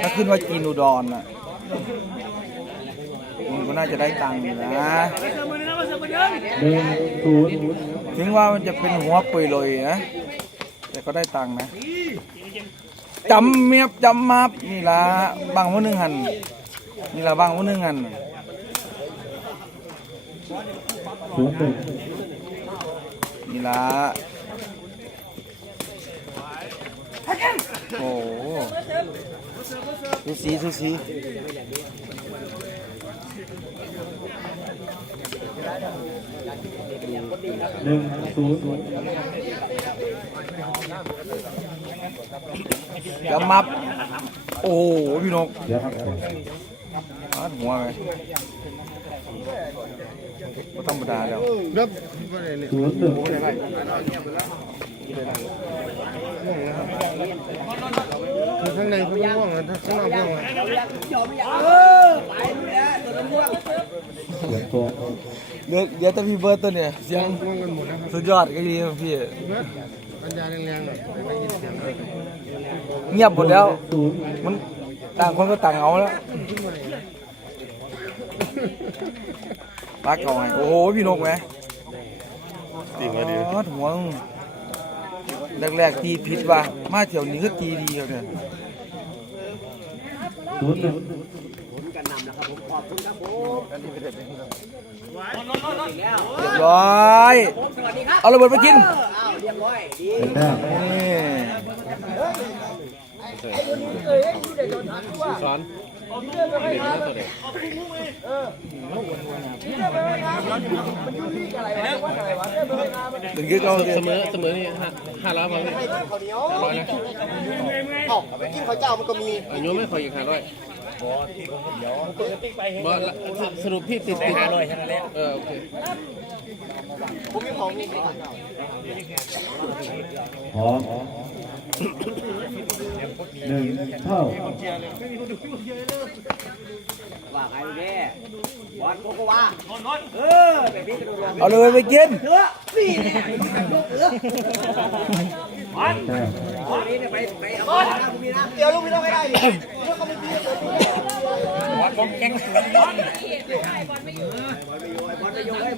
ถ้าขึ้นว่าจีนอุดรน่ะมันก็น่าจะได้ตังค์อยู่นะ ถึงว่ามันจะเป็นหัวปุยเลยนะ แต่ก็ได้ตังค์นะจำเมียบจำมาบนี่ละบางวันหนึ่งหันนี่ละบางวันหนึ่งหันนี่ละโอ้ สุสีสุสีหนึ่งศูนย์จำมาบโอ้โหพี่นกเดี๋ยวครับปาดหัวไปก็ธรรมดาแล้วศูนย์หนึ่ง ข้างในเขาง่วงนะข้างนอกง่วงเดี๋ยวตัวเดี๋ยวเดี๋ยวแต่พี่เบิร์ตตัวเนี่ยเสียงง่วงกันหมดนะครับสุดยอดก็ดีครับพี่ปัญญาแรงๆหน่อยได้ยินเสียงเลยเงียบหมดแล้วศูนย์มันต่างคนก็ต่างเอาแล้วปักเขาไงโอ้โหพี่นกไหมตีมาดีหัว แรกๆตีผิดว่ะมาแถวนี้ก็ตีดีครับเนี่ยศูนย์หนึ่ง เรียบร้อยเอาระเบิดไปกินเป็นแต้มนี่ถึงก็เอาเสมอเสมอนี่ห้าห้าร้อยมั้งพี่เอ้าไปกินข้าวเจ้ามันก็มีอายุไม่ค่อยอีกห้าร้อย บอสสรุปพี่ติดติดห้าร้อยแค่นั้นแหละเออโอเคผมมีของมีพร้อม หนึ่งเท่าว่าไงแม่บอลโกโกวาเออแบบนี้กระโดดลงเอาเบิดไปกินเถอะนี่เนี่ยลูกเออแต้มบอลนี้เนี่ยไปไปเอาบอลนะคุณพี่นะเดี๋ยวลูกพี่ต้องไม่ได้ดิเมื่อเขาไม่ดีเดี๋ยวพี่บอลผมแข็งบอลไม่อยู่บอลไม่อยู่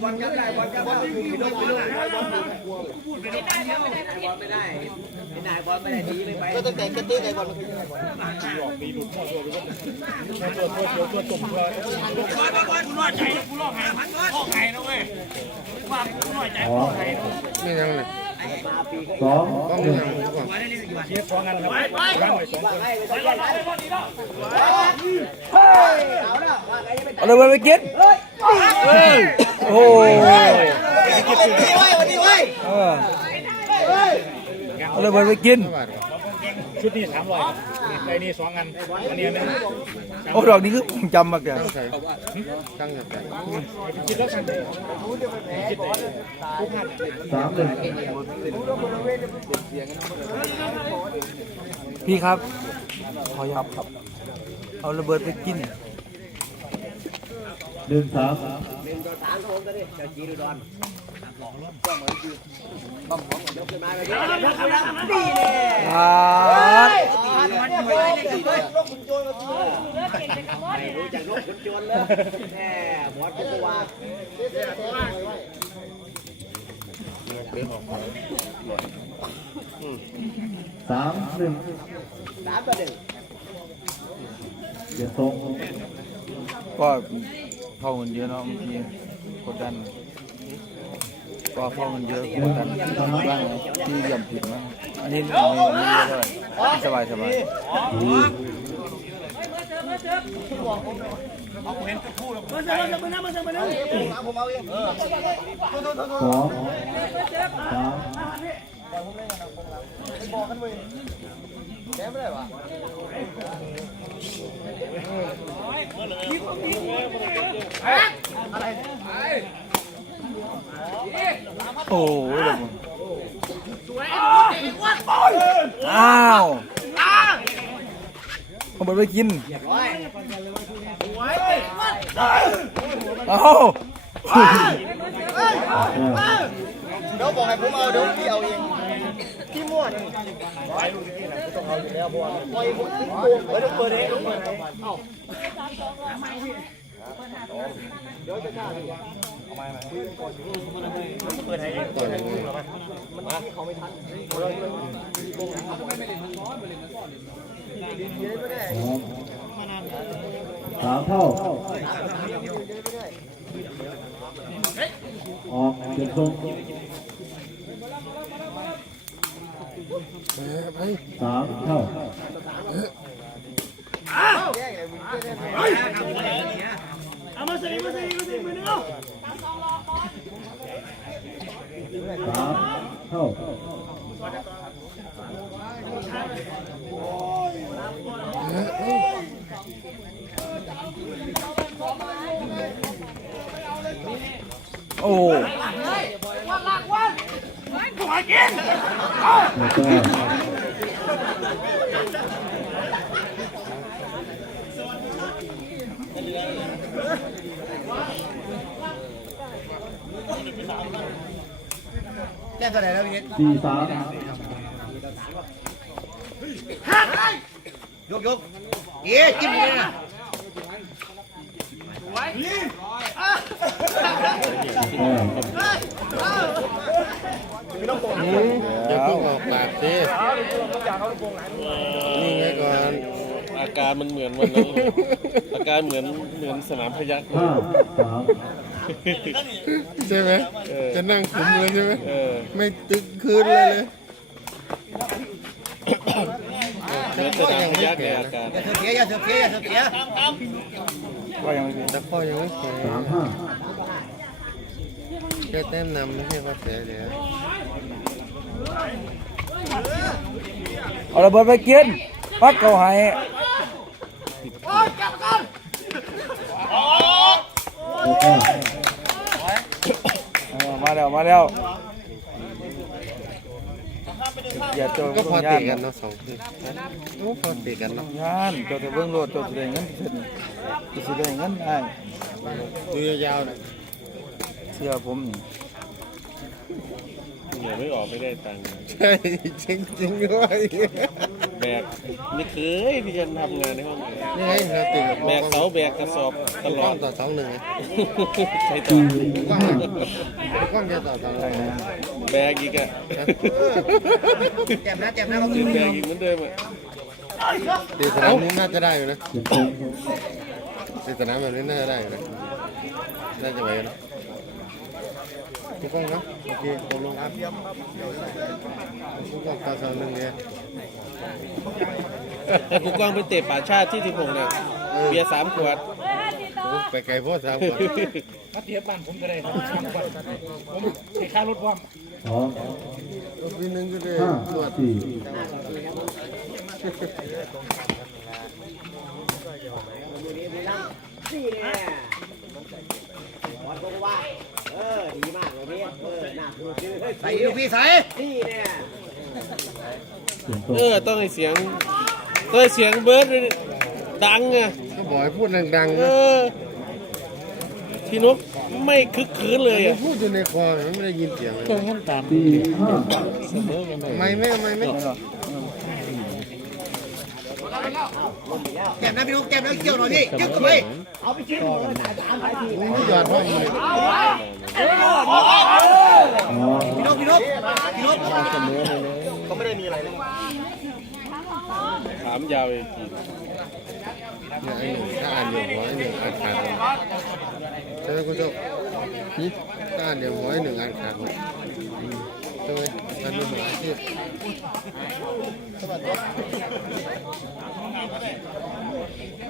บอลกันได้บอลกันได้คุณพี่ต้องไปเลยบอลไม่ได้บอลไม่ได้ไม่ได้บอลไม่ได้ดีไม่ไปก็ตั้งแต่กระตี้ไอ้บอลมันคือพร้อมไม่ยังเลยสองต้องหนึ่งยังก่อนเอาระเบิดไปกิน สองหนึ่งเอาเลยไปกินเฮ้ยโอ้โหเอาเลยไปกินชุดนี้สามร้อย อ้นี่สองอันอันนี้อันหนึงโอ้ดอกนี้คือผมจำมากเลยตั้งใส่ตั้งใส่คิดแล้วกันสามหนึ่งพี่ครับ ขอยับครับ เอาระเบิดไปกินหนึ่งสามครับรู้จักลูกคุณโจรเลยแหมบอลโกโกวาสาม หนึ่งสามต่อหนึ่งเดี๋ยวตรง ก็เข้าเงินเยอะเนาะบางทีกดดัน ก็เข้าเงินเยอะกดดันทำบ้างที่หย่ำผิดมั้งอันนี้ไม่ไม่เยอะเท่าไหร่สบายสบายดีผมเอาเองสองสาม โอ้ยเดี๋ยวผมอ้าวเอาไปไปกินเอาแต้มเดี๋ยวบอกให้ผมเอาเดี๋ยวพี่เอาเองพี่มั่วนี่ต้องเอาอยู่แล้วเพราะว่าปล่อยผมทิ้งโกงเฮ้ยเปิดเองเปิดเองเอ้าเดี๋ยวจะกล้าดิเอาไม้มาเปิดให้เองเปิดให้มันเขาไม่ทันพร้อม สามเท่า ออกเก็บทรงสามเท่า เอามาสิมาสิมาสิมือนึงเอาสามเท่าโอ้แล้วก็ แจ้งเท่าไหร่แล้วพี่นิดสี่สามยกยกเอ๊ะจิ้มเลยนะอย่าเพิ่งออกปากสินี่ไงก่อน อาการมันเหมือนวันนั้นเลยอาการเหมือนเหมือนสนามพยักห้าสาม ใช่ไหมจะนั่งคุมเลยใช่ไหมเออไม่ตึกคืนเลยเลยเหมือนสนามพยักในอาการอย่าเสียอย่าเสียอย่าเสียก็ยังไม่เป็นแต่พ่อยังไม่แข็สามห้าแค่แต้มนำไม่ใช่ว่าเสียเดี๋ยวเอาระเบิดไปกินปักเขาให้แล้วก็เอา มาแล้วมาแล้วอย่าเจอก็พอต้ตีงกัย่านเนาะสองทีโอ้พอตีกันเนาะย่านเจ้าจะเบิ่งรถเจ้าจะได้เงินเพิ่นจะสิได้เงินได้ดูยาวๆเลยเชื่อผมนี่ เหนื่อยไม่ออกไม่ได้ตังค์ใช่จริงจริงๆด้วยแบกไม่เคยที่จะทำงานในห้องแอร์นี่ไงเราตีกับแบกเสาแบกกระสอบตลกล้ Vâng. อองด ต่อสองหนึ่งไงใช่ต่อกล้องกล้องจะต่อสองหนึ่งแบกอีกอะแจ่มนะแจ่มนะเราคือแบกอีกเหมือนเดิมอะตีสนามนี้น่าจะได้อยู่นะเก็บทรงตีสนามแบบนี้น่าจะได้อยู่นะน่าจะไหวอยู่นะ ทุกกล้องเนาะโอเคตกลงครับทุกกล้องต่อสองหนึ่งเนี่ยแต่กูกล้องไปเตะป่าชาติที่16เนี่ยเบียร์สามขวดโอ้ไปไกลโพดสามคนมาเทียบบ้านผมก็ได้ครับผมให้ค่ารถพร้อมพร้อมปีหนึงก็ได้ห้าตรวจสี่สี่เนี่ยวัดบอกว่าเออ ดีมากเลยพี่เออหนักดูชื่อใส่ลูกพี่ใส่นี่เนี่ยเสียงตรงเออต้องให้เสียงต้องให้เสียงเบิร์ดดังอะก็บอกให้พูดดังๆเอนะอพี่นกไม่คึกคืนเลยอะพูดอยู่ในคอมันไม่ได้ยินเสียงเลยสี่ห้าไม่ไม่ไม่ไม่แจ่มนะพี่นุ๊กแจ่มนะเกี่ยวหน่อยพี่เกี่ยวกับไป เอาไปชิ้นหนึ่งสามไปทีไม่หยอดห้องเลยอ๋อพี่นุ๊กพี่นุ๊กพี่นุ๊กเขาไม่ได้มีอะไรเลยถามยาวอีกทีเนี่ยไอ้หนึ่งถ้าอ่านเดี๋ยวหัวไอ้หนึ่งอ่านขาดเลยใช่ไหมคุณโจ๊กถ้าอ่านเดี๋ยวหัวไอ้หนึ่งอ่านขาดเลยอืมใช่ไหมอ่านเป็นมืออาชีพพ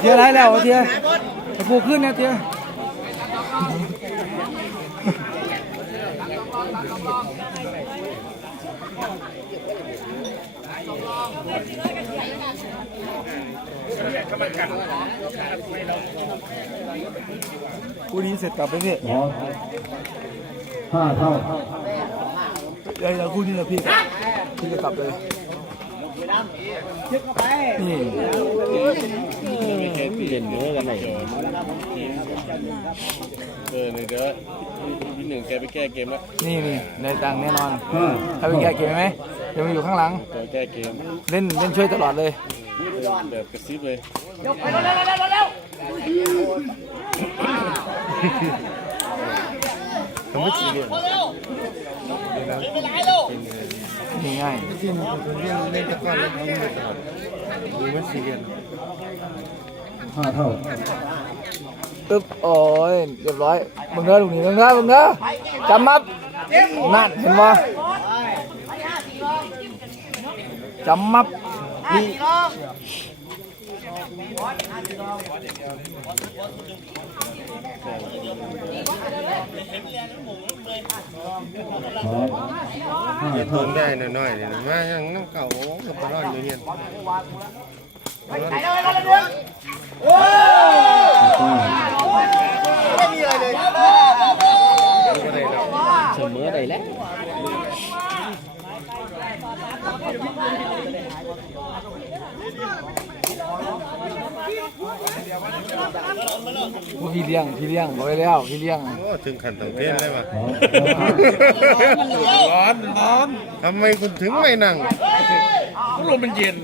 เทียไรแล้วเทียหาบอลตะปูขึ้นนะเทียแคู่นี้เสร็จกลับไปพี่พร้อมห้าเท่าเดี๋ยวเดี๋ยวคู่นี้นะพี่พี่จะกลับเลย นี่เด่นเยอะกันไหนเออเดี๋ยวพี่หนึ่งแกไปแก้เกมแล้วนี่นี่ในตังค์แน่นอนห้าถ้าไปแก้เกมไหมเดี๋ยวมันอยู่ข้างหลังตัวแก้เกมเล่นเล่นช่วยตลอดเลยแบบกระซิบเลยผมไม่ซีเรียสนี่ ง่ายที่มันเป็นเรื่องเล่นตะกร้อเล่นยิ้มเลยตลอดดูไม่ซีเรียสห้าเท่าปึ๊บโอ้ยเรียบร้อยมึงเด้อลูกนี้มึงเด้อมึงเด้อจำมับนั่นเห็นบ่จำมับนี่พร้ อย่าทเท่านได้หน่อยๆเลยนะมาย่างน้ำเก่าโอ้กับปลาร้อนอยู่เนี่ยเสมอได้แล้ว ผู้ พี่เลี้ยงพี่เลี้ยงบอกไว้แล้วพี่เลี้ยงโอ้ถึงขั้นต้องเต้นเลยว่ะพร้อมร้อนร้อนทำไมคุณถึงไม่นั่งก็ลมมันเย็น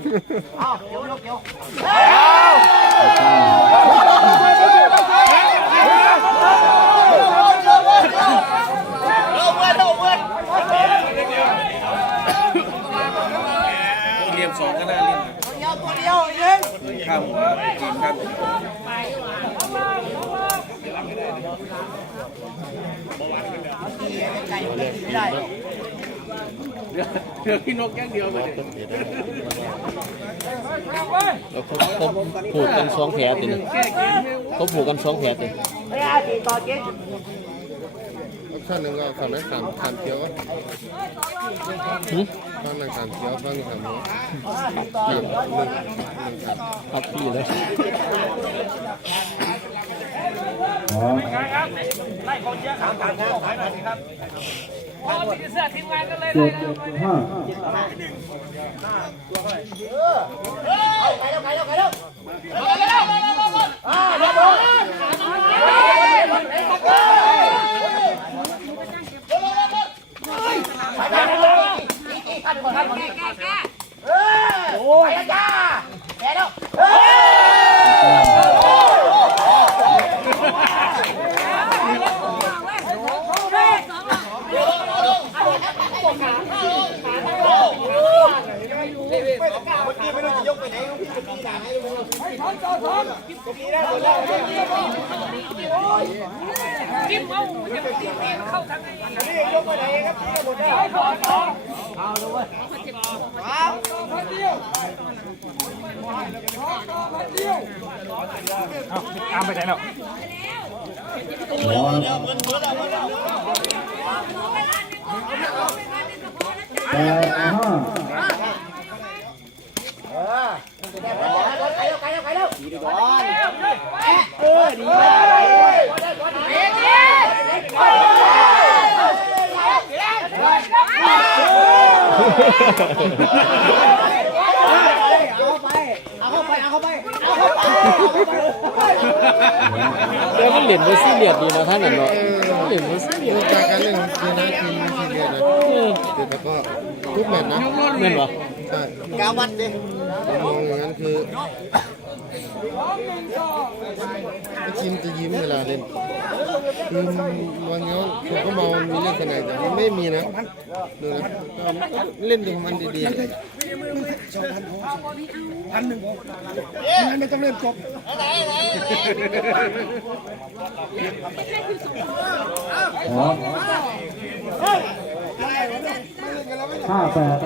เรียมสองก็น่าเล่นตัวเดียวตัวเดียวยิงข้ามหัวเกมข้ามหัว เดี๋ยวพี่นกแย่งเดียวเลยเขาผูกกันสองแผลตินเขาผูกกันสองแผลตินออปชั่นหนึ่งก็ฝั่งนั้นสามสามเขียวก็ฝั่งนั้นสามเขียวฝั่งนี้สามหัวสามหนึ่งหนึ่งสามครับพี่เลย พร้อมไล่กองเชียร์ขามขามออกไปหน่อยสิครับพอมีเสื้อทีมงานกันเลยเจ็ ดห้าตามไปไหนแล้วพร้อมแปดห้า แต่มันเหรียญโบซี่เหรียญดีนะท่านน่ะเนาะเหรียญโบซี่เหรียญดูจากการเล่นคือนะทีมทีเดียวนะแต่แต่ก็ ทุกแมตช์นะแม่นบ่ใช่กาวันดิมองอย่างนั้นคือทีมจะยิ้มเวลาเล่นคือวันนี้ผมก็มองมันมีเล่นสนามแต่มันไม่มีนะดูนะก็เล่นดูมันดีๆพร้อม ห้าแปด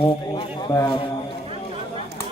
หกแปด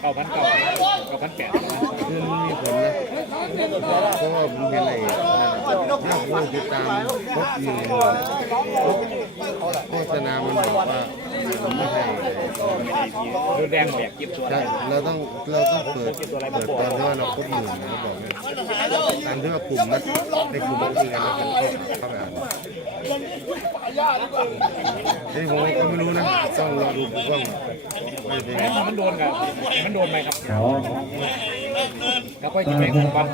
เก้าพันเก้าเก้าพันแปดคือมันมีผลนะเพราะว่าผมเห็นอะไรถ้าผู้ติดตามพบอยู่งโฆษณามันบอกว่าไม่ให้ดูแดงแบบเก็บตัวเราต้องเราต้องเปิดเปิดตอนที่ว่าเราพบหนึ่นะบอกเนี่ยตามที่ว่ากลุ่มนั้นในกลุ่มนั้นเองเราเข้าไปอ่าน เฮ้ยผมก็ไม่รู้นะต้องรอดูกล้องไผลมันโดนกันมันโดนไหมครับแล้วก็ยิงแรงบ้า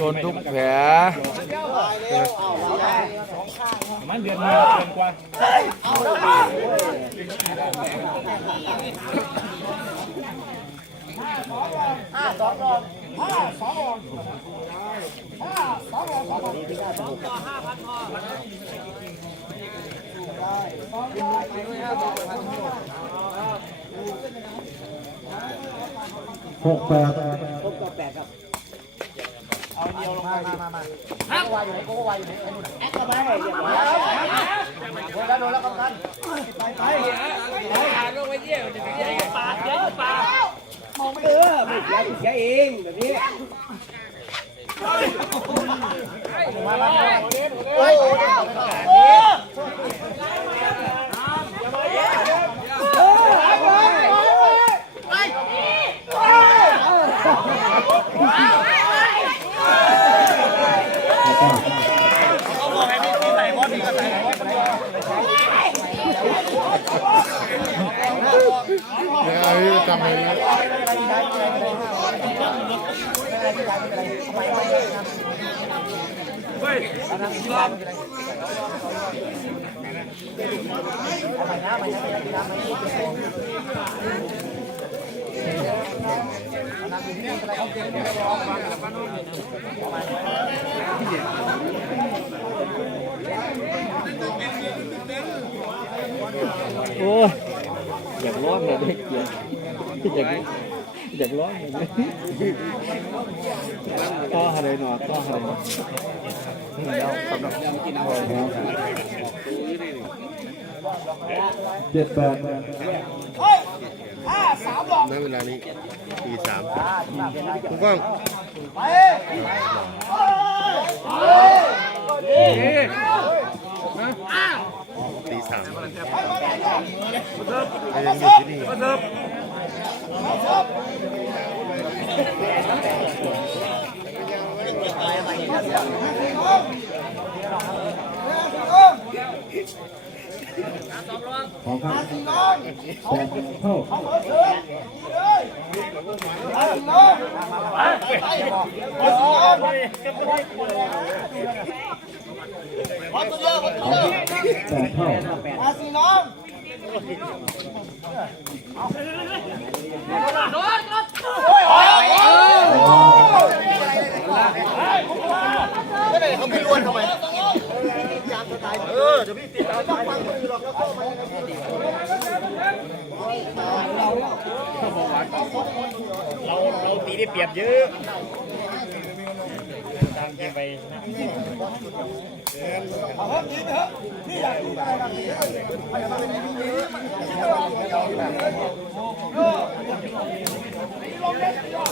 โดนทุกแผลมันเดือนเดือนกว่าห้าสองอบห้าสองอบห้าสองรอบสองต่อห้าพันพอ หกแปดพบกัแปดครับเอาเดียวลงมามามามาฮะวายอยู่ไหนโกวายอยู่ไหนไอ้นู่นแอคเข้าไปหน่อยเดี๋ยวโดนแล้วโดนแล้วกำนันไปไปไปหาลงไปเยี่ยวจะไปเยี่ยวปาดเยอะปาดมางไม่เออไม่ใช่ใช่เองแบบนี้มามามาโอ้ย ทำไมเฮ้ย โอ้ยอยากร้อนเลยเด็กอยากอยากร้อนเลยก็อะไรหนอก็อะไรหนอเจ็ดแปดณเวลานี้ตีสามคุณก้องไป ตีสามก็ยังอยู่ที่นี่ของข้างแต่เท่าไป วัดตัวเดียววัดตัวเดียวแปดเท่าอาสีน้องเขาไม่ล้วนทำไมยางจะตายเออเดี๋ยวพี่ติดเราต้องฟังมือหรอกแล้วก็มาเราเราตีได้เปรียบเยอะ กินไปนะอาเถอะกินเถอะพี่ยากกินอะไรกันพี่ไปทำอะไรกันพี่มันกินตลอดเลยโอ้ลงเล่นยอด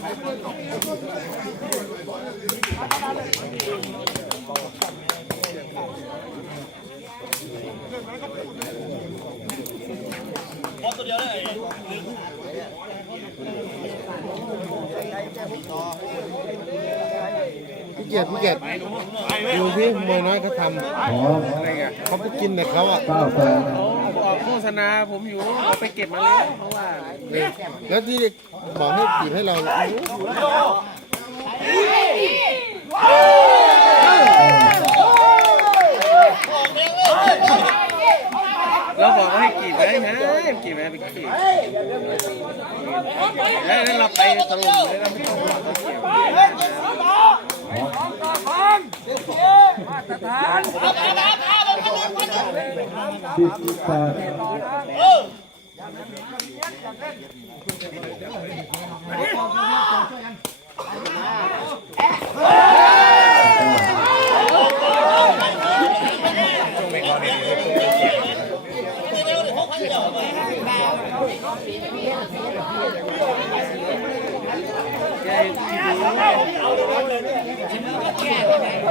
ไป เกียรติพี่เกียรติดูพี่มวยน้อยเขาทำอะไรเงี้ยเขาไปกินแต่เขาอะก้าวอกโฆษณาผมอยู่ไปเก็บมาแล้วเพราะว่าแล้วที่บอกให้จีบให้เราเราบอกให้กีบไห้นะกีบไห้ไปกีบแล้วเราไปตลุมเลยน วสิบแปด พ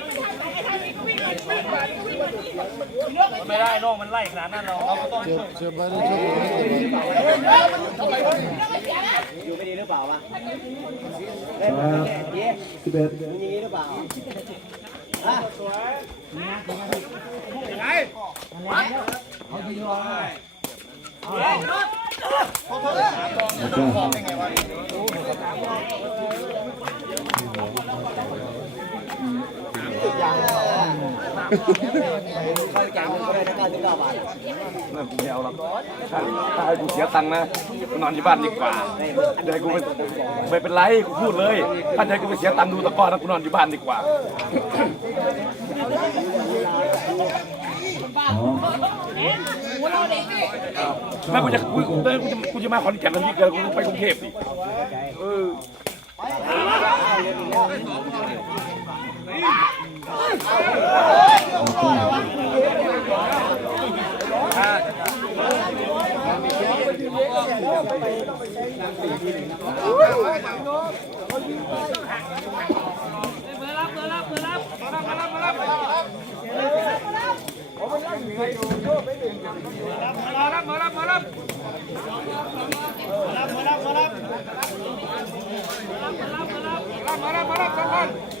ไม่ได้น้องมันไล่ขนาดนั้นเราเราก็ต้องเชื่อเชื่อบ้านชอบคนนี้ตลอยู่ไม่ดีหรือเปล่าวะแปดสิบเอ็ดอย่างนี้หรือเปล่าฮะอย่างเขาแจกเงินก็ได้ทั้ง ถึงเก้าบาทไม่เอาหรอกถ้าถ้าให้กูเสียตังค์นะกูนอนที่บ้านดีกว่าเดี๋ยวกูไปไม่เป็นไรกูพูดเลย ถ้าจะให้กูไปเสียตังค์ดูตะกร้อนะกูนอนอยู่บ้านดีกว่าแม่กูจะกูจะกูจะมาขอนแก่นทันทีเกินกูไปกรุงเทพดิเออ สิบ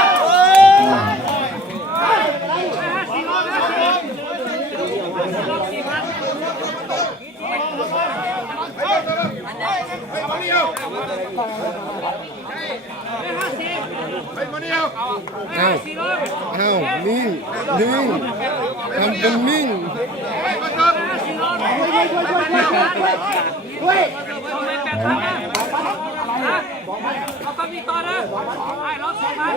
ดอ้าวอ้านิ่งนิ่งทำเป็นนิ่งเอาฟังนี่ต่อนะไอ้รถส่งมาเ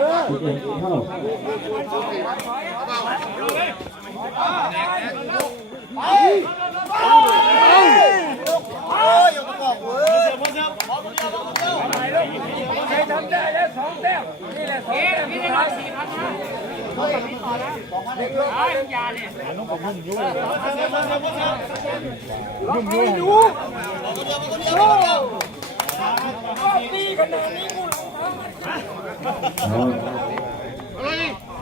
อ็ดเท่า เอ๊ะพี่ได้ร้อยสี่พันนะไอ้ยาเนี่ย พร้อม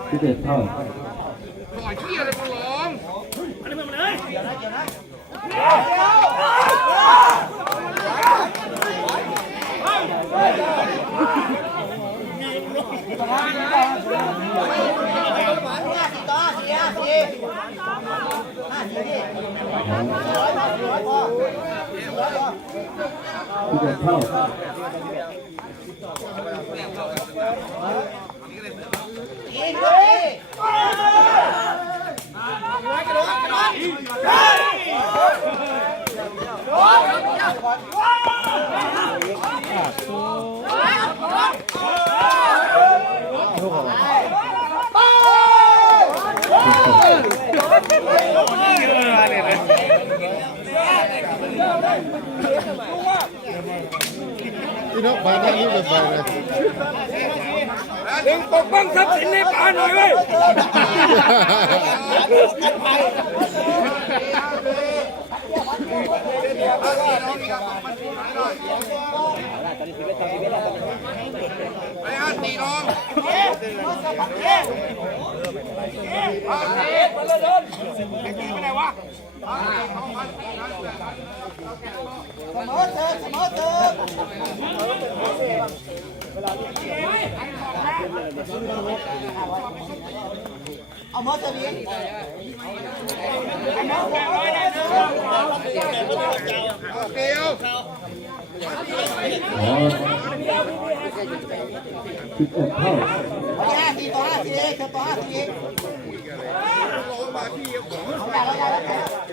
สิบเอ็ดเท่า ต่อสี่ห้าสี่ ห้าสี่ สิบเอ็ดเท่า อีกเลย พี่น้องไปทางนี้ไปๆเลยเองปกป้องทรัพย์สินในป่าหน่ อยเว้ยเอาหมอจะมีอ๋อสิบเอ็ดเท่าห้าสี่ต่อห้าสี่เองต่อห้าสี่เองเอาได้แล้วแล้ว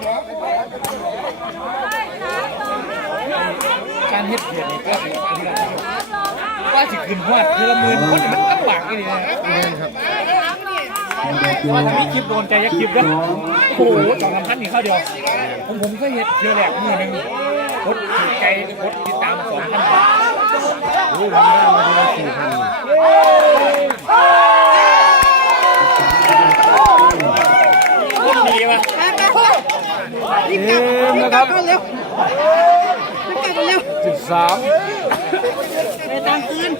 ใครได้โอ้โหการเฮ็ดเพียรนี่ก็ว่าสิขึ้นฮอดคือละหมื่นคนนี่มันลำบากอีนี่นะเรียนครับว่าถ้ามีคลิปโดนใจยักคลิปนะโอ้โหสองสามพันนี่เข้าเดียว ผมผมเคยเฮ็ดเทื่อแรกมือหนึงกดถูกใจกดติดตามสองพันบาทโอ้ยผมได้มาเดือนสี่พันคนดีว่ะ ทีมนะครับสิบสามไปตามคืน